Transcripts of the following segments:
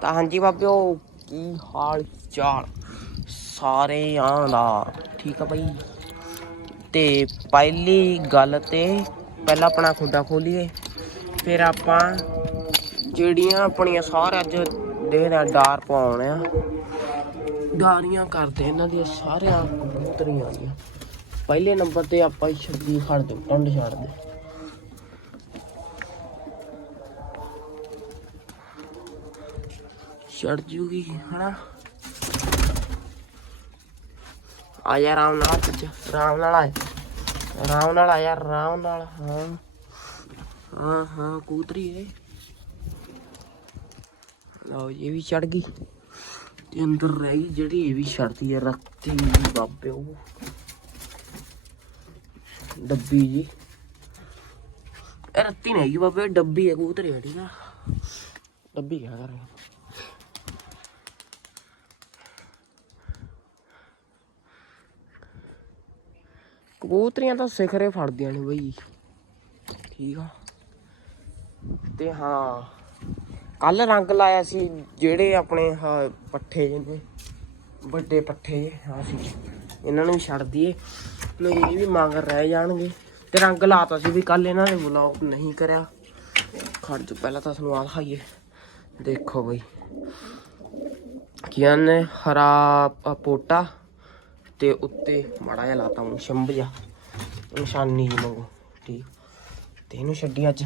ਤਾਂ ਹਾਂਜੀ ਬਾਬਿਓ ਕੀ ਹਾਲ ਚਾਲ? ਸਾਰੇ ਆਂ ਦਾ ਠੀਕ ਆ ਬਈ? ਤੇ ਪਹਿਲੀ ਗੱਲ ਤੇ ਪਹਿਲਾਂ ਆਪਣਾ ਖੁੱਡਾ ਖੋਲੀਏ, ਫਿਰ ਆਪਾਂ ਜਿਹੜੀਆਂ ਆਪਣੀਆਂ ਸਾਰੇ ਅੱਜ ਦੇਖਦੇ ਆ ਡਾਰ ਪਾਉਣ ਆ, ਡਾਰੀਆਂ ਕਰਦੇ ਇਹਨਾਂ ਦੀਆਂ ਸਾਰਿਆਂ ਕਬੂਤਰੀਆਂ ਦੀਆਂ। ਪਹਿਲੇ ਨੰਬਰ ਤੇ ਆਪਾਂ ਛੱਡੀ ਖੜ ਦੇ ਟੰਡ ਛੱਡਦੇ ਚੜ ਜੂਗੀ, ਹਨਾ? ਆ ਯਾਰ ਆਰਾਮ ਨਾਲ ਚੱਜ ਆਰਾਮ ਨਾਲ ਆ ਆਰਾਮ ਨਾਲ ਆ ਯਾਰ ਆਰਾਮ ਨਾਲ, ਹਾਂ। ਹਾਂ ਹਾਂ ਕੂਤਰੀ ਏ। ਲਓ ਇਹ ਵੀ ਚੜ ਗਈ। ਤੇ ਅੰਦਰ ਰਹਿ ਗਈ ਜਿਹੜੀ, ਇਹ ਵੀ ਛੜਦੀ ਹੈ ਰੱਤੀ ਬਾਬੇ ਉਹ। ਡੱਬੀ ਜੀ। ਇਹ ਰੱਤੀ ਨਹੀਂ ਹੈਗੀ ਬਾਬੇ ਡੱਬੀ ਹੈ ਕਬੂਤਰੀ ਹੈ ਠੀਕ ਆ ਡੱਬੀ ਕਿਆ ਕਰ ਕਬੂਤਰੀਆਂ ਤਾਂ ਸਿਖਰੇ ਫੜਦੀਆਂ ਨੇ ਬਈ। ਠੀਕ ਆ। ਤੇ ਹਾਂ, ਕੱਲ ਰੰਗ ਲਾਇਆ ਸੀ ਜਿਹੜੇ ਆਪਣੇ ਆਹ ਪੱਠੇ ਜਿਹੇ ਨੇ ਵੱਡੇ ਪੱਠੇ, ਹਾਂ ਸੀ ਇਹਨਾਂ ਨੂੰ ਛੱਡ ਦਈਏ। ਨਹੀਂ ਵੀ ਮੰਗ ਰਹਿ ਜਾਣਗੇ। ਤੇ ਰੰਗ ਲਾਤਾ ਸੀ ਵੀ ਕੱਲ ਇਹਨਾਂ ਨੇ ਵਲੌਗ ਨਹੀਂ ਕਰਿਆ। ਖੜ ਜੋ ਪਹਿਲਾਂ ਤਾਂ ਤੁਹਾਨੂੰ ਆ ਦਿਖਾਈਏ। ਦੇਖੋ ਬਈ। ਕੀ ਹਰਾ ਪੋਟਾ। ਤੇ ਉੱਤੇ ਮਾੜਾ ਜਿਹਾ ਲਾਤਾ ਹੁਣ ਸ਼ੰਭ ਜਿਹਾ, ਨਿਸ਼ਾਨੀ ਜੀ ਮੰਗੋ ਠੀਕ। ਤੇ ਇਹਨੂੰ ਛੱਡੀ ਅੱਜ।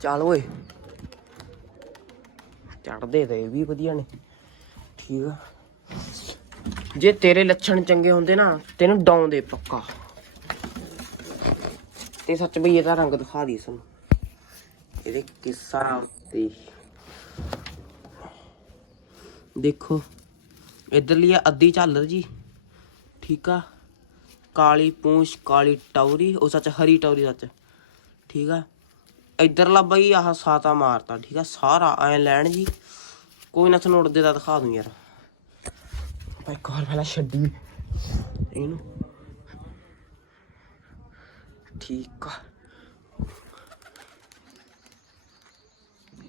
ਚੱਲ ਓਏ। ਚੜਦੇ ਤੇ ਵੀ ਵਧੀਆ ਨੇ, ਠੀਕ ਆ। ਜੇ ਤੇਰੇ ਲੱਛਣ ਚੰਗੇ ਹੁੰਦੇ ਨਾ, ਤੈਨੂੰ ਡਾਉਂਦੇ ਪੱਕਾ। ਤੇ ਸੱਚ ਬਈ, ਇਹਦਾ ਰੰਗ ਦਿਖਾ ਦੀ ਸਾਨੂੰ। ਇਹਦੇ ਕਿੱਸਾ ਤੇ ਦੇਖੋ। ਇਧਰਲੀ ਆ, ਅੱਧੀ ਝਾਲਰ ਜੀ। ਠੀਕ ਆ। ਕਾਲੀ ਪੂੰਛ, ਕਾਲੀ ਟੌਰੀ, ਉਹ ਸੱਚ ਹਰੀ ਟੌਰੀ ਸੱਚ। ਠੀਕ ਆ। ਇਧਰਲਾ ਬਈ ਆਹ ਸਾਤਾ ਮਾਰਤਾ, ਠੀਕ ਆ। ਸਾਰਾ ਐ ਲੈਣ ਜੀ। ਕੋਈ ਨਾ ਤੁਹਾਨੂੰ ਉੱਡਦੇ ਦਾ ਦਿਖਾ ਦੂੰ ਯਾਰ। ਪਰ ਇੱਕ ਪਹਿਲਾਂ ਛੱਡੀ। ਇਹਨੂੰ। ਠੀਕ ਆ।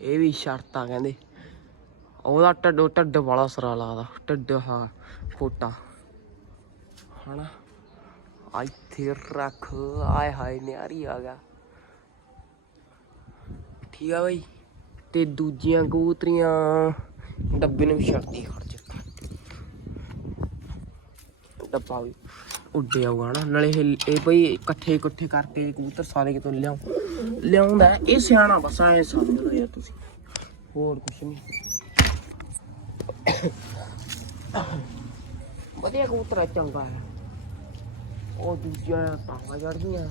ਇਹ ਵੀ ਸ਼ਰਤਾਂ ਕਹਿੰਦੇ। ਉਹਦਾ ਢੱਡੋ ਢੱਡ ਵਾਲਾ ਸਰਾ ਲਾਦਾ, ਢੱਡ, ਹਾਂ, ਫੋਟਾ। ਹਨਾ? ਆ ਇੱਥੇ ਰੱਖ, ਆਏ ਹਾਏ, ਨਿਆਰੀ ਆ ਗਿਆ। ਠੀਕ ਆ ਬਈ? ਤੇ ਦੂਜੀਆਂ ਕਬੂਤਰੀਆਂ, ਡੱਬੇ ਨੂੰ ਵੀ ਛੱਡਦੀ ਖਰਚ ਡੱਬਾ ਵੀ ਉੱਡੇ ਆਊਗਾ ਨਾ ਨਾਲੇ ਇਹ ਇਹ ਬਈ ਇਕੱਠੇ ਇਕੱਠੇ ਕਰਕੇ ਕਬੂਤਰ ਸਾਰੇ ਕਿਤੋਂ ਲਿਆਉ ਲਿਆਉਂਦਾ। ਇਹ ਸਿਆਣਾ ਬਸ, ਐ ਸਮਝ ਲਓ ਯਾਰ ਤੁਸੀਂ। ਹੋਰ ਕੁਛ ਨਹੀਂ। ਵਧੀਆ ਕਬੂਤਰ ਚੰਗਾ ਹੈ ਉਹ ਦੂਜਾ ਤਾਂਗਾ ਚੜਦੀਆਂ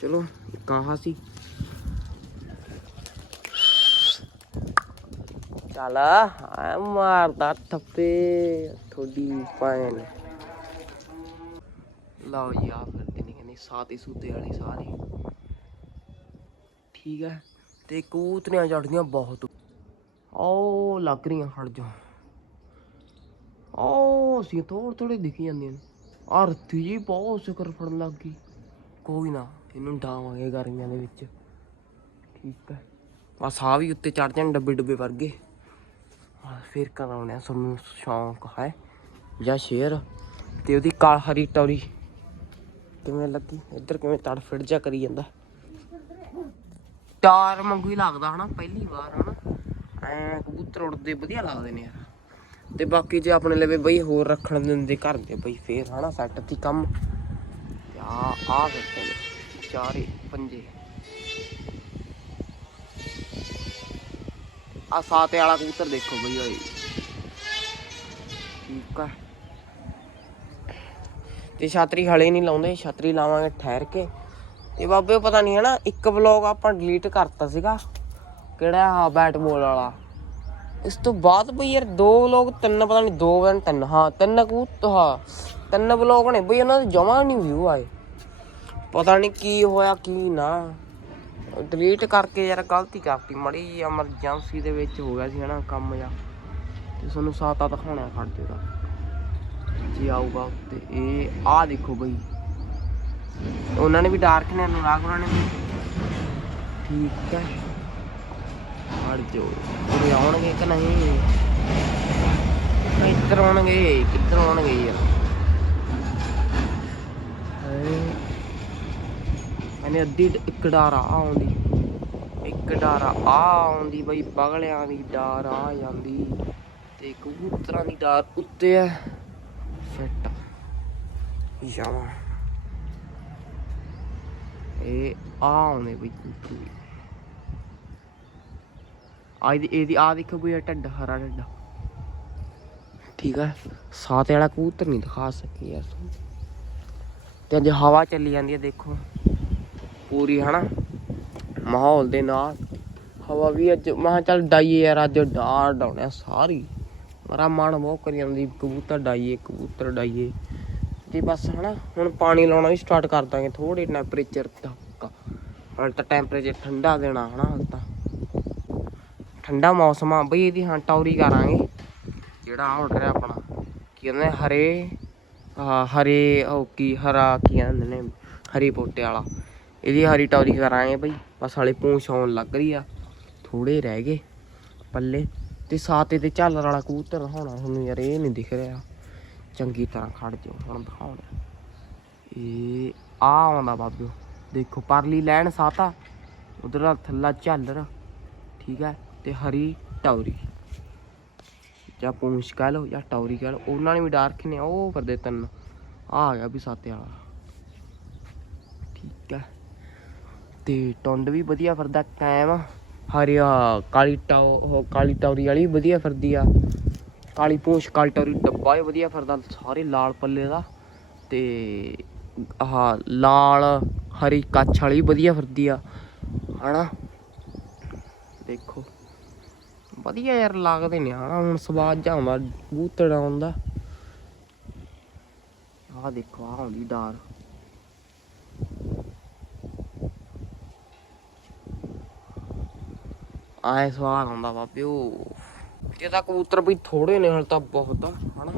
ਚਲੋ ਕਹਾ ਸੀ। ਚੱਲ ਆ ਮਾਰਦਾ ਥੱਪੇ ਥੋੜੀ ਪਾਇਨ ਲਓ ਜੀ ਆ ਫਿਰਦੇ ਨੇ ਕਹਿੰਦੇ ਸਾਤੇ ਸੂਤੇ ਵਾਲੇ ਸਾਰੇ। ਠੀਕ ਹੈ ਤੇ ਕਬੂਤਰੀਆਂ ਚੜਦੀਆਂ ਬਹੁਤ। ਓ ਲੱਗ ਰਹੀਆਂ ਖੜ ਜਾ ਉਹ ਸੀ ਥੋੜੇ ਥੋੜੇ ਦਿਖੀ ਜਾਂਦੀਆਂ ਨੇ ਆਰਤੀ ਜੀ ਬਹੁਤ ਸਿਕਰ ਫੜਨ ਲੱਗ ਗਈ। ਕੋਈ ਨਾ, ਇਹਨੂੰ ਡਾਵਾਂਗੇ ਗਰਮੀਆਂ ਦੇ ਵਿੱਚ। ਠੀਕ ਹੈ ਬਸ ਆ ਵੀ ਉੱਤੇ ਚੜ ਜਾਣ ਡੱਬੇ ਡੱਬੇ ਵਰਗੇ। ਆ ਫਿਰ ਕਰਾਉਣੇ ਆ ਸਾਨੂੰ ਸ਼ੌਂਕ, ਹੈ ਜਾਂ ਸ਼ੇਰ ਤੇ ਉਹਦੀ ਕਾਲ ਹਰੀ ਟੌਰੀ। ਕਿਵੇਂ ਲੱਗੀ? ਇੱਧਰ ਕਿਵੇਂ ਤੜ ਫਿੜ ਜਾ ਕਰੀ ਜਾਂਦਾ। ਟਾਰ ਮੰਗੂ ਹੀ ਲੱਗਦਾ ਹਨਾ, ਪਹਿਲੀ ਵਾਰ ਹਨਾ। ਐ ਕਬੂਤਰ ਉੜਦੇ ਵਧੀਆ ਲੱਗਦੇ ਨੇ ਯਾਰ। ਤੇ ਬਾਕੀ ਜੇ ਆਪਣੇ ਲਵੇ ਬਈ ਹੋਰ ਰੱਖਣ ਦਿੰਦੇ ਘਰ ਦੇ, ਬਈ ਫੇਰ ਹਨਾ ਸੈੱਟ ਦੀ ਕੰਮ। ਆ ਆ ਵੇਖੋ ਚਾਰੇ ਪੰਜੇ। ਆ ਸਾਤੇ ਵਾਲਾ ਕਬੂਤਰ ਦੇਖੋ ਬਈ ਓਏ। ਠੀਕ ਆ। ਤੇ ਛਾਤਰੀ ਹਲੇ ਨਹੀਂ ਲਾਉਂਦੇ, ਛਾਤਰੀ ਲਾਵਾਂਗੇ ਠਹਿਰ ਕੇ। ਤੇ ਬਾਬੇ ਪਤਾ ਨਹੀਂ ਹਨਾ, ਇੱਕ ਵਲੌਗ ਆਪਾਂ ਡਿਲੀਟ ਕਰਤਾ ਸੀਗਾ। ਕਿਹੜਾ ਆ ਬੈਟ ਬਾਲ ਵਾਲਾ। ਇਸ ਤੋਂ ਬਾਅਦ ਬਈ ਯਾਰ ਦੋ ਵਲੌਗ ਤਿੰਨ ਪਤਾ ਨਹੀਂ ਦੋ ਜਾਂ ਤਿੰਨ, ਹਾਂ, ਤਿੰਨ ਕੂ ਹਾਂ, ਤਿੰਨ ਵਲੌਗ ਨੇ ਬਈ ਉਹਨਾਂ ਦੇ ਜਮਾ ਨਹੀਂ ਵਿਊ ਆਏ। ਪਤਾ ਨਹੀਂ ਕੀ ਹੋਇਆ, ਕੀ ਨਾ। ਡਿਲੀਟ ਕਰਕੇ ਯਾਰ ਗਲਤੀ ਕਰਤੀ, ਮੜੀ ਐਮਰਜੈਂਸੀ ਦੇ ਵਿੱਚ ਹੋ ਗਿਆ ਸੀ ਹਨਾ ਕੰਮ ਜਾਂ ਤੇ ਤੁਹਾਨੂੰ ਸਾਤਾ ਦਿਖਾਉਣਾ ਖੜ ਜੇਗਾ ਜੀ ਆਊਗਾ ਤੇ ਇਹ ਆ ਦੇਖੋ ਬਈ। ਉਹਨਾਂ ਨੇ ਵੀ ਡਾਰਕ ਨੇ, ਅਨੁਰਾਗ ਉਹਨਾਂ ਨੇ ਠੀਕ ਹੈ। ਖੜ ਜੋ। ਉਰੇ ਆਉਣਗੇ ਕਿ ਨਹੀਂ? ਇੱਧਰ ਆਉਣਗੇ? ਕਿੱਧਰ ਆਉਣਗੇ ਯਾਰ? ਮੈਨੇ ਅੱਧੀ ਇੱਕ ਡਾਰ ਆ ਆਉਂਦੀ। ਇੱਕ ਡਾਰ ਆ ਆਉਂਦੀ ਬਈ, ਬਗਲਿਆਂ ਦੀ ਡਾਰ ਆ ਜਾਂਦੀ। ਤੇ ਕਬੂਤਰਾਂ ਦੀ ਡਾਰ ਉੱਤੇ ਹੈ ਫਿੱਟ। ਜਾਵਾਂ ਇਹ ਆ ਆਉਂਦੇ ਬਈ ਕਬੂਤਰ। ਆ ਇਹਦੀ ਇਹਦੀ ਆ ਦੇਖੋ ਬਈ ਇਹ ਢੱਡ, ਹਰਾ ਢੱਡ। ਠੀਕ ਹੈ ਸਾਤੇ ਵਾਲਾ ਕਬੂਤਰ ਨਹੀਂ ਦਿਖਾ ਸਕੀ ਯਾਰ ਤੇ। ਅੱਜ ਹਵਾ ਚੱਲੀ ਜਾਂਦੀ ਹੈ ਦੇਖੋ। ਪੂਰੀ, ਹਨਾ? ਮਾਹੌਲ ਦੇ ਨਾਲ। ਹਵਾ ਵੀ ਅੱਜ, ਮੈਂ ਕਿਹਾ ਚੱਲ ਡਾਈਏ ਯਾਰ, ਅੱਜ ਡਾਰ ਡਾਉਣਿਆ ਸਾਰੀ। ਮੇਰਾ ਮਨ ਬਹੁਤ ਕਰੀ ਜਾਂਦੀ, ਕਬੂਤਰ ਡਾਈਏ ਕਬੂਤਰ ਡਾਈਏ। ਤੇ ਬਸ, ਹਨਾ? ਹੁਣ ਪਾਣੀ ਲਾਉਣਾ ਵੀ ਸਟਾਰਟ ਕਰ ਦਾਂਗੇ ਥੋੜੇ ਟੈਂਪਰੇਚਰ ਤੱਕ। ਹੁਣ ਤਾਂ ਟੈਂਪਰੇਚਰ ਠੰਡਾ ਦੇਣਾ, ਹਨਾ? ਹੁਣ ਤਾਂ। ਠੰਡਾ ਮੌਸਮ ਆ, ਬਈ ਇਹਦੀ ਹਾਂ ਟੌਰੀ ਕਰਾਂਗੇ। ਜਿਹੜਾ ਆਰਡਰ ਹੈ ਆਪਣਾ, ਕੀ ਕਹਿੰਦੇ ਹਰੇ ਹਰੇ ਉਹ ਕੀ ਹਰਾ ਕੀ ਕਹਿੰਦੇ ਨੇ, ਹਰੀ ਪੋਟੇ ਵਾਲਾ। ਇਹਦੀ ਹਰੀ ਟੌਰੀ ਕਰਾਂਗੇ ਬਈ, ਬਸ ਹਾਲੇ ਪੂੰਛ ਆਉਣ ਲੱਗ ਰਹੀ ਆ ਥੋੜੇ ਰਹਿ ਗਏ ਪੱਲੇ। ਤੇ ਸਾਤੇ ਤੇ ਝਾਲਰ ਵਾਲਾ ਕਬੂਤਰ ਹੋਣਾ ਤੁਹਾਨੂੰ ਯਾਰ ਇਹ ਨਹੀਂ ਦਿਖ ਰਿਹਾ। ਚੰਗੀ ਤਰ੍ਹਾਂ ਖੜ ਜਾਓ, ਹੁਣ ਦਿਖਾਉਣਾ ਇਹ ਆ ਆਉਂਦਾ ਬਾਬਿਓ, ਦੇਖੋ, ਪਰਲੀ ਲੈਣ ਸਾਤਾ, ਉਧਰ ਥੱਲਾ ਝਾਲਰ, ਠੀਕ ਹੈ। ਤੇ ਹਰੀ ਟੌਰੀ। ਜਾਂ ਪੂੰਛ ਕਹਿ ਲਓ ਜਾਂ ਟੌਰੀ ਕਹਿ ਲਓ। ਉਹਨਾਂ ਨੇ ਵੀ ਡਾਰਕ ਨੇ, ਉਹ ਫਿਰਦੇ ਤਿੰਨ। ਆ ਗਿਆ ਵੀ ਸਾਤੇ ਵਾਲਾ। ਠੀਕ ਹੈ। ਤੇ ਟੁੰਡ ਵੀ ਵਧੀਆ ਫਿਰਦਾ, ਕਾਇਮ ਹਰਿਆ ਕਾਲੀ ਟਾਉ ਉਹ ਕਾਲੀ ਟੌਰੀ ਵਾਲੀ ਵੀ ਵਧੀਆ ਫਿਰਦੀ ਆ। ਕਾਲੀ ਪੂੰਛ, ਕਾਲੀ ਟੌਰੀ ਡੱਬਾ ਵੀ ਵਧੀਆ ਫਰਦਾ, ਸਾਰੇ ਲਾਲ ਪੱਲੇ ਦਾ। ਤੇ ਆਹ ਲਾਲ, ਹਰੀ ਕੱਛ ਵਾਲੀ ਵੀ ਵਧੀਆ ਫਿਰਦੀ ਆ। ਹਨਾ? ਦੇਖੋ। ਵਧੀਆ ਯਾਰ ਲੱਗਦੇ ਨੇ ਆ ਹੁਣ ਸਵਾਦ ਜਾਂ ਆਉਂਦਾ ਕਬੂਤਰ ਆਉਂਦਾ। ਆਹ ਦੇਖੋ, ਆਹ ਆਉਂਦੀ ਡਾਰ ਆਏ ਸਵਾਦ ਆਉਂਦਾ ਬਾਬਿਓ ਇਹ ਤਾਂ ਕਬੂਤਰ ਵੀ ਥੋੜੇ ਨੇ, ਹਲ ਤਾਂ ਬਹੁਤ ਆ, ਹਨਾ।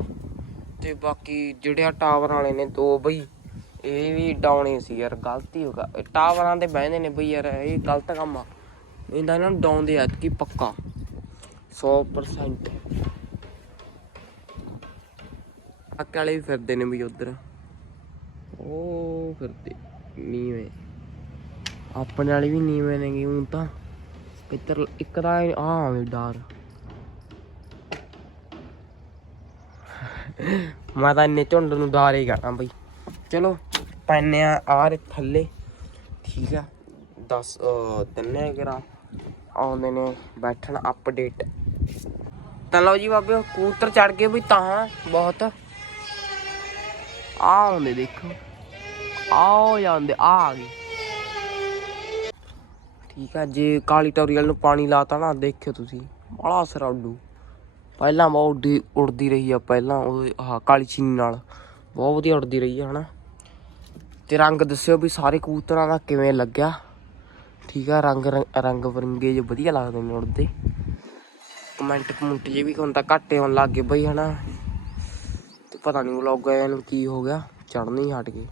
ਤੇ ਬਾਕੀ ਜਿਹੜੇ ਆ ਟਾਵਰ ਵਾਲੇ ਨੇ ਦੋ ਬਈ, ਇਹ ਵੀ ਡਾਉਣੇ ਸੀ ਯਾਰ, ਗਲਤੀ ਹੋ ਗਿਆ। ਟਾਵਰਾਂ ਤੇ ਬਹਿੰਦੇ ਨੇ ਬਈ ਯਾਰ, ਇਹ ਗਲਤ ਕੰਮ ਆ। ਇਹਨਾਂ ਨੂੰ ਡਾਉਂਦੇ ਆ ਕਿ ਪੱਕਾ। 100% ਅੱਕ ਵਾਲੇ ਵੀ ਫਿਰਦੇ ਨੇ ਵੀ ਉਧਰ। ਉਹ ਫਿਰਦੇ ਨੀਵੇਂ। ਆਪਣੇ ਵਾਲੇ ਵੀ ਨੀਵੇਂ ਨੇ ਹੁਣ ਤਾਂ ਇੱਧਰ ਇੱਕ ਦਾ ਆ ਆਵੇ ਡਰ। ਮੈਂ ਤਾਂ ਇੰਨੇ ਝੁੰਡ ਨੂੰ ਡਰ ਹੀ ਕਹਿਣਾ ਬਈ। ਚਲੋ ਪੈਨੇ ਆ ਆਰ ਥੱਲੇ। ਠੀਕ ਆ। 10 ਤਿੰਨੇ ਗਰਾ ਆਉਂਦੇ ਨੇ ਬੈਠਣ ਅਪਡੇਟ ਤਾਂ ਲਓ ਜੀ ਬਾਬੇ, ਕਬੂਤਰ ਚੜ ਗਏ ਵੀ ਤਾਂ, ਬਹੁਤ। ਆ ਆਉਂਦੇ ਦੇਖੋ। ਆਓ ਜਾਂਦੇ ਆ ਆ ਗਏ। ਠੀਕ ਆ, ਜੇ ਕਾਲੀ ਟੋਰੀਅਲ ਨੂੰ ਪਾਣੀ ਲਾਤਾ ਨਾ, ਦੇਖਿਓ ਤੁਸੀਂ। ਬੜਾ ਅਸਰ ਉੱਡੂ ਪਹਿਲਾਂ ਬਹੁਤ ਉੱਡੀ ਉੜਦੀ ਰਹੀ ਆ, ਪਹਿਲਾਂ ਉਹ, ਆਹ ਕਾਲੀ ਚੀਨੀ ਨਾਲ। ਬਹੁਤ ਵਧੀਆ ਉੜਦੀ ਰਹੀ ਆ, ਹਨਾ। ਤੇ ਰੰਗ ਦੱਸਿਓ ਵੀ ਸਾਰੇ ਕਬੂਤਰਾਂ ਦਾ ਕਿਵੇਂ ਲੱਗਿਆ। ਠੀਕ ਆ, ਰੰਗ, ਰੰਗ- ਰੰਗ ਬਰੰਗੇ ਜੇ ਵਧੀਆ ਲੱਗਦੇ ਨੇ ਉੜਦੇ ਕਮੈਂਟ ਕਮੁੰਟ ਜੇ ਵੀ ਹੁਣ ਤਾਂ ਘੱਟੇ ਆਉਣ ਲੱਗ ਗਏ ਬਈ, ਹਨਾ। ਤੇ ਪਤਾ ਨਹੀਂ ਵਲੌਗ ਆਇਆ ਨੂੰ ਕੀ ਹੋ ਗਿਆ, ਚੜ੍ਹਨੀ ਹੀ ਹਟ ਗਏ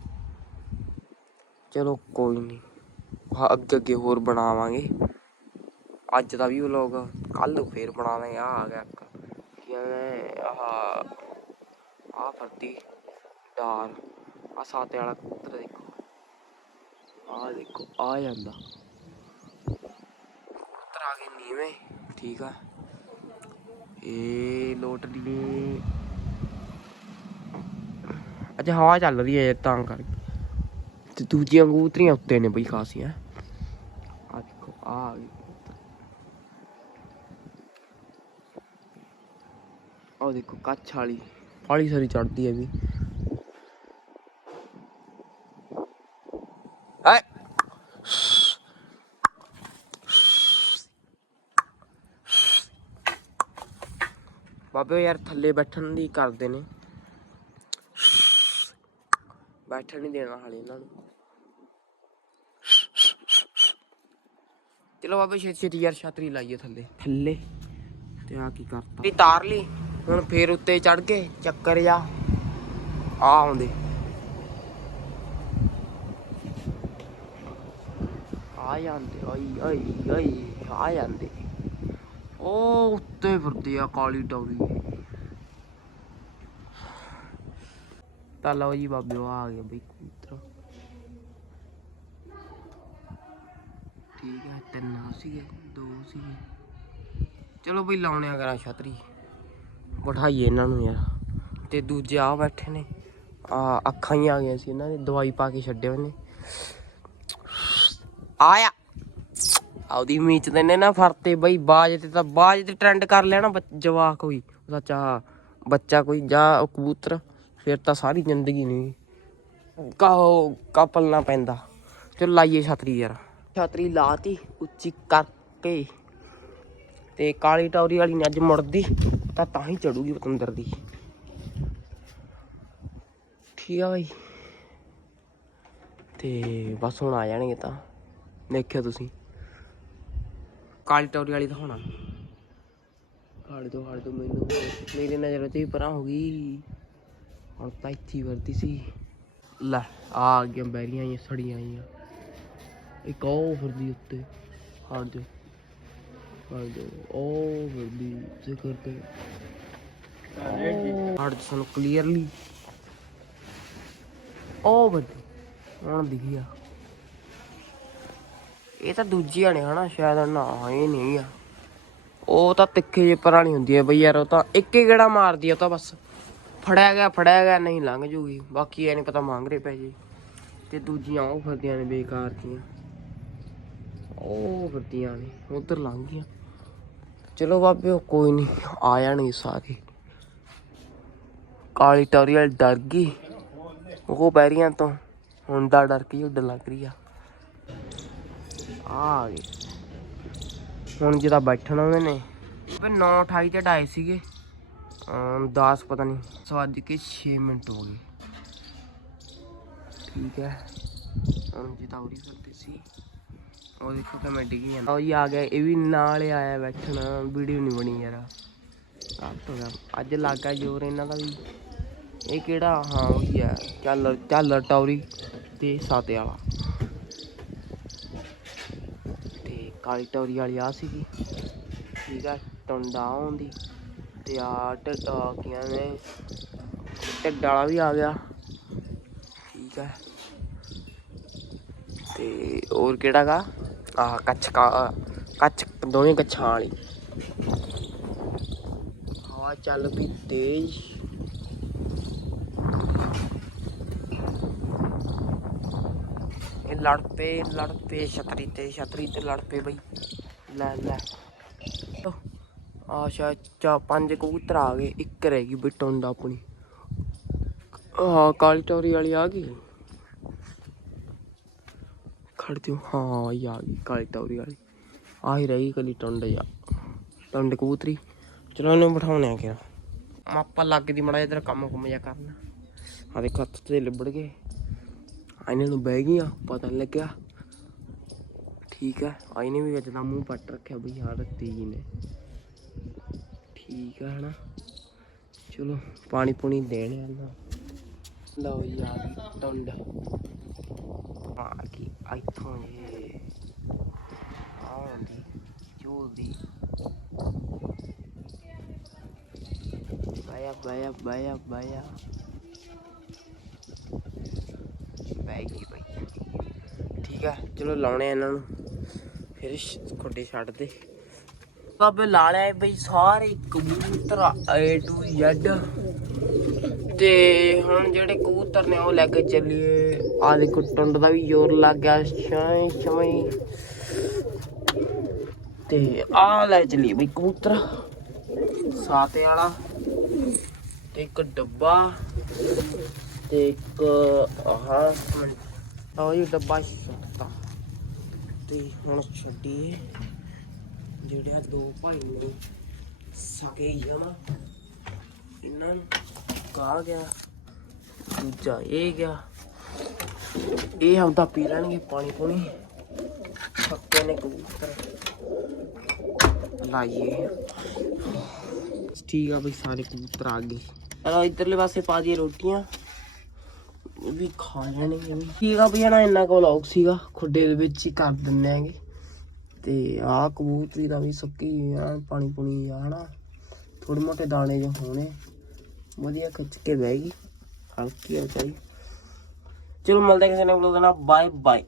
ਚਲੋ ਕੋਈ ਨਹੀਂ ਅੱਗੇ ਅੱਗੇ ਹੋਰ ਬਣਾਵਾਂਗੇ। ਅੱਜ ਦਾ ਵੀ ਵਲੌਗ ਕੱਲ ਫੇਰ ਬਣਾਵਾਂਗੇ ਆ ਆ ਗਿਆ ਕਿਵੇਂ ਆਹ ਆ ਫਰਤੀ ਡਾਰ ਆ ਸਾਤੇ ਵਾਲਾ ਕਬੂਤਰ ਦੇਖੋ। ਆ ਦੇਖੋ, ਆ ਜਾਂਦਾ। ਕਬੂਤਰ ਆ ਗਏ ਨੀਵੇਂ, ਠੀਕ ਆ। ਇਹ ਲੋਟ ਲਈ ਅੱਜ ਹਵਾ ਚੱਲ ਰਹੀ ਹੈ ਤਾਂ ਕਰਕੇ। ਤੇ ਦੂਜੀਆਂ ਕਬੂਤਰੀਆਂ ਉੱਤੇ ਨੇ ਬਈ ਖਾਸੀਆਂ। ਆ ਦੇਖੋ ਆ ਆ ਦੇਖੋ ਕੱਛ ਵਾਲੀ। ਪਾਲੀ ਸਾਰੀ ਚੜਦੀ ਹੈ ਵੀ ਐ ਬਾਬੇ ਯਾਰ ਥੱਲੇ ਬੈਠਣ ਦੀ ਕਰਦੇ ਨੇ। ਬੈਠਣ ਨਹੀਂ ਦੇਣਾ ਹਾਲੇ ਇਹਨਾਂ ਨੂੰ। ਚਲੋ ਬਾਬੇ ਛੇਤੀ ਛੇਤੀ ਯਾਰ ਛਤਰੀ ਲਾਈਏ ਥੱਲੇ। ਥੱਲੇ। ਤੇ ਆ ਕੀ ਕਰਤਾ? ਵੀ ਤਾਰ ਲਈ। ਹੁਣ ਫੇਰ ਉੱਤੇ ਚੜ ਕੇ ਚੱਕਰ ਜਾ। ਆ ਆਉਂਦੇ। ਆ ਜਾਂਦੇ। ਓਏ ਓਏ ਓਏ ਆ ਜਾਂਦੇ। ਉਹ ਉੱਤੇ ਫਿਰਦੀ ਆ ਕਾਲੀ ਟੌਰੀ ਤਾਂ ਲਓ ਜੀ ਬਾਬੇ ਆ ਗਿਆ ਬਈ ਕਬੂਤਰ ਠੀਕ ਹੈ ਤਿੰਨ ਸੀਗੇ ਦੋ ਸੀਗੇ ਚਲੋ ਬਈ ਲਾਉਣੇ ਆ ਕਰਾਂ ਛਤਰੀ ਬਿਠਾਈਏ ਇਹਨਾਂ ਨੂੰ ਯਾਰ ਤੇ ਦੂਜੇ ਆ ਬੈਠੇ ਨੇ ਆ ਅੱਖਾਂ ਹੀ ਆ ਗਈਆਂ ਸੀ ਇਹਨਾਂ ਨੇ ਦਵਾਈ ਪਾ ਕੇ ਛੱਡੇ ਹੋਏ ਨੇ ਆਇਆ ਆਉਦੀ ਮੀਚ ਦੇ ਨੇ ਨਾ ਫਰਤੇ ਬਈ, ਬਾਜ ਤੇ ਤਾਂ ਬਾਜ ਤੇ ਟ੍ਰੈਂਡ ਕਰ ਲਿਆ ਨਾ ਬੱਚ- ਜਵਾਕ ਕੋਈ। ਸੱਚਾ ਬੱਚਾ ਕੋਈ ਜਾਂ ਕਬੂਤਰ, ਫਿਰ ਤਾਂ ਸਾਰੀ ਜ਼ਿੰਦਗੀ ਨਹੀਂ। ਕਾਹੋ ਕਪਲਣਾ ਪੈਂਦਾ। ਚਲ ਲਾਈਏ ਛਤਰੀ ਯਾਰ। ਛਤਰੀ ਲਾਤੀ, ਉੱਚੀ ਕਰਕੇ। ਤੇ ਕਾਲੀ ਟੌਰੀ ਵਾਲੀ ਨੇ ਅੱਜ ਮੁੜਦੀ, ਤਾਂ ਤਾਂ ਹੀ ਚੜੂਗੀ ਪਤੰਦਰ ਦੀ। ਠੀਕ ਆ ਬਈ। ਤੇ ਬਸ ਹੁਣ ਆ ਜਾਣਗੇ ਤਾਂ। ਦੇਖਿਓ ਤੁਸੀਂ। ਕਾਲੀ ਟੌਰੀ ਵਾਲੀ ਤਾਂ ਹੋਣਾ ਹਾਲੇ ਤੋਂ ਹਾਲੇ ਤੋਂ ਮੈਨੂੰ। ਮੇਰੀ ਨਜ਼ਰ ਤੇ ਹੀ ਪਰਾਂ ਹੋ ਗਈ। ਹੁਣ ਤਾਂ ਇੱਥੇ ਵਰਦੀ ਸੀ। ਲੈ, ਆ ਗਿਆ ਬੈਰੀਆਂ ਆਈਆਂ, ਸੜੀਆਂ ਆਈਆਂ। ਇੱਕ ਉਹ ਫਿਰਦੀ ਉੱਤੇ। ਹਟ ਜਾ ਹਟ ਜਾ ਉਹ ਫਿਰਦੀ ਤੇ ਕਰਦੇ ਹਟ ਜਾ ਸਾਨੂੰ ਕਲੀਅਰਲੀ ਉਹ ਵੱਡੀ ਹੁਣ ਦਿਖੀ ਆ। ਇਹ ਤਾਂ ਦੂਜੀਆਂ ਨੇ ਹਨਾ, ਸ਼ਾਇਦ ਨਾ, ਇਹ ਨਹੀਂ ਆ। ਉਹ ਤਾਂ ਤਿੱਖੇ ਜੇ ਪਰਾਂ ਹੁੰਦੀ ਹੈ ਬਈ ਯਾਰ, ਉਹ ਤਾਂ ਇੱਕ ਹੀ ਗੇੜਾ ਮਾਰਦੀ ਆ ਤਾਂ ਬਸ। ਫੜਿਆ ਗਿਆ ਫੜਿਆ ਗਿਆ, ਨਹੀਂ ਲੰਘ ਜੂਗੀ। ਬਾਕੀ ਇਹ ਨਹੀਂ ਪਤਾ ਮੰਗ ਰਹੇ ਪੈ ਜੀ। ਤੇ ਦੂਜੀਆਂ ਉਹ ਫਿਰਦੀਆਂ ਨੇ, ਬੇਕਾਰ ਦੀਆਂ ਉਹ ਫਿਰਦੀਆਂ ਨੇ, ਉਧਰ ਲੰਘ ਗਈਆਂ। ਚਲੋ ਬਾਬੇ, ਉਹ ਕੋਈ ਨਹੀਂ ਆ ਜਾਣਗੇ ਸਾਰੇ। ਕਾਲੀ ਟੋਰੀਅਲ ਡਰ ਗਈ। ਉਹ ਬੈਰੀਆਂ ਤੋਂ। ਹੁਣ ਦਾ ਡਰ ਕੇ ਉੱਡ ਲੱਗ ਰਹੀ ਆ। ਆ ਗਏ ਹੁਣ ਜਿਹਦਾ ਬੈਠਣਾ ਉਹਨੇ ਨੇ। ਵੀ 9:28 ਤੇ ਡਾਏ ਸੀਗੇ। ਅਮ 10 ਪਤਾ ਨਹੀਂ ਸਵਾਦ ਕੇ 6 ਮਿੰਟ ਹੋ ਗਏ। ਠੀਕ ਹੈ। ਹੁਣ ਜਿਹਦਾ ਉਰੀ ਫਿਰਦੇ ਸੀ। ਉਹ ਦੇਖੋ ਕਿ ਮੈਂ ਡਿੱਗੀ ਜਾਂਦਾ। ਉਹ ਜੀ ਆ ਗਿਆ। ਇਹ ਵੀ ਨਾਲ ਹੀ ਆਇਆ ਬੈਠਣਾ। ਵੀਡੀਓ ਨਹੀਂ ਬਣੀ ਯਾਰ। ਰਾਤ ਹੋ ਗਿਆ। ਅੱਜ ਲੱਗਾ ਜੋਰ ਇਹਨਾਂ ਦਾ ਵੀ। ਇਹ ਕਿਹੜਾ? ਹਾਂ ਉਹੀ ਹੈ। ਚੱਲ ਚੱਲ ਟੌਰੀ। ਤੇ ਸਾਤੇ ਵਾਲਾ ਤੇ ਕਾਲੀ ਟੌਰੀ ਵਾਲੀ ਆ ਸੀਗੀ। ਠੀਕ ਆ ਟੰਡਾ ਆਉਂਦੀ ਤੇ ਆ ਢਿੱਡ ਆ ਨੇ ਢਿੱਡ ਵਾਲਾ ਵੀ ਆ ਗਿਆ। ਠੀਕ ਹੈ ਤੇ ਹੋਰ ਕਿਹੜਾ ਗਾ? ਆ ਕੱਚ ਕਾ, ਕੱਚ ਦੋਵੇਂ ਕੱਛਾਂ ਵਾਲੀ। ਹਵਾ ਚੱਲ ਵੀ ਤੇਜ਼। ਇਹ ਲੜ ਪਏ ਲੜ ਪਏ ਛਤਰੀ ਤੇ ਛਤਰੀ ਤੇ ਲੜ ਪਏ ਬਈ। ਲੈ ਲੈ। ਆਸ਼ਾ ਚਾ ਪੰਜ ਕਬੂਤਰ ਆ ਗਏ, ਇੱਕ ਰਹਿ ਗਈ ਬਈ ਟੁੰਡ ਆਪਣੀ। ਹਾਂ ਕਾਲੀ ਟੋਰੀ ਵਾਲੀ ਆ ਗਈ। ਖੜ ਦਿਓ ਹਾਂ ਇਹ ਆ ਗਈ ਕਾਲੀ ਟੋਰੀ ਵਾਲੀ। ਆ ਹੀ ਰਹੀ ਕਲੀ ਟੁੰਡ ਜਾ ਟੁੰਡ ਕਬੂਤਰੀ। ਚਲੋ ਇਹਨੂੰ ਬਿਠਾਉਣੇ ਆ ਕਿਆ ਮਾਪਾ ਲੱਗਦੀ ਮੜਾ ਇਧਰ ਕੰਮ ਕੁਮ ਜਾ ਕਰਨਾ। ਆ ਦੇਖੋ, ਹੱਥ ਤੇ ਲਿਬੜ ਗਏ। ਆਇਨੇ ਨੂੰ ਬਹਿ ਗਈਆਂ ਪਤਾ ਨਹੀਂ ਲੱਗਿਆ। ਠੀਕ ਹੈ ਆਇਨੇ ਵੀ ਅੱਜ ਦਾ ਮੂੰਹ ਪੱਟ ਰੱਖਿਆ ਬਈ ਯਾਰ ਤੇਜੀ ਨੇ। ਠੀਕ ਹੈ ਹਨਾ। ਚਲੋ, ਪਾਣੀ ਪੂਣੀ ਦੇਣ ਆਂਦਾ ਲਓ ਯਾਰ ਟੰਡ। ਆ ਕੀ ਇੱਥੋਂ ਇਹ ਆਉਂਦੀ ਚੋਦੀ ਬਾਇਆ ਬਾਇਆ ਬਾਇਆ ਬਾਇਆ ਬਹਿ ਗਈ ਬਈ। ਠੀਕ ਆ, ਚਲੋ ਲਾਉਣੇ ਆ ਇਹਨਾਂ ਨੂੰ। ਫਿਰ ਸ਼- ਖੁੱਡੇ ਛੱਡ ਦੇ। ਬਾਬੇ ਲਾ ਲਿਆ ਬਈ ਸਾਰੇ ਕਬੂਤਰ A to Z ਤੇ ਹੁਣ ਜਿਹੜੇ ਕਬੂਤਰ ਨੇ ਉਹ ਲੈ ਕੇ ਚੱਲੀਏ। ਆ ਦੇਖੋ, ਟੁੰਡ ਦਾ ਵੀ ਜ਼ੋਰ ਲੱਗ ਗਿਆ ਛਾਈ ਛਾਈ ਤੇ ਆ ਲੈ ਚੱਲੀਏ ਬਈ ਕਬੂਤਰ। ਸਾਤੇ ਵਾਲਾ ਤੇ ਇੱਕ ਡੱਬਾ। ਤੇ ਇੱਕ, ਆਹ ਆਹ ਇਹ ਡੱਬਾ ਛੱਡਤਾ ਤੇ ਹੁਣ ਛੱਡੀਏ। ਜਿਹੜੇ ਦੋ ਭਾਈ ਨੇ ਸਕੇ ਹੀ ਆ ਨਾ। ਇਹਨਾਂ ਨੂੰ ਕਾ ਗਿਆ, ਦੂਜਾ ਇਹ ਗਿਆ। ਇਹ ਹਮਦਾ ਪੀ ਲੈਣਗੇ ਪਾਣੀ ਪੂਣੀ। ਸੱਕੇ ਨੇ ਕਬੂਤਰ। ਲਾਈਏ। ਠੀਕ ਆ ਬਈ, ਸਾਰੇ ਕਬੂਤਰ ਆ ਗਏ। ਚਲੋ, ਇਧਰਲੇ ਪਾਸੇ ਪਾ ਦਈਏ ਰੋਟੀਆਂ। ਵੀ ਖਾ ਲੈਣਗੇ ਵੀ। ਠੀਕ ਆ ਬਈ ਨਾ ਇੰਨਾ ਕੋਲ ਔਕ ਸੀਗਾ, ਖੁੱਡੇ ਦੇ ਵਿੱਚ ਹੀ ਕਰ ਦਿੰਨੇ ਆਂਗੇ ਤੇ ਆ ਕਬੂਤਰੀ ਦਾ ਵੀ ਸੁੱਕੀ ਆ, ਪਾਣੀ ਪੁਣੀ ਆ ਹਨਾ। ਥੋੜੇ ਮੋਟੇ ਦਾਣੇ ਜੋ ਹੋਣੇ। ਵਧੀਆ ਖਿੱਚ ਕੇ ਬਹਿ ਗਈ। ਹਲਕੀ ਹਲਕੀ ਚਲੋ, ਮਿਲਦੇ ਕਿਸੇ ਨੇ ਬਲੋਗ ਨਾਲ। Bye bye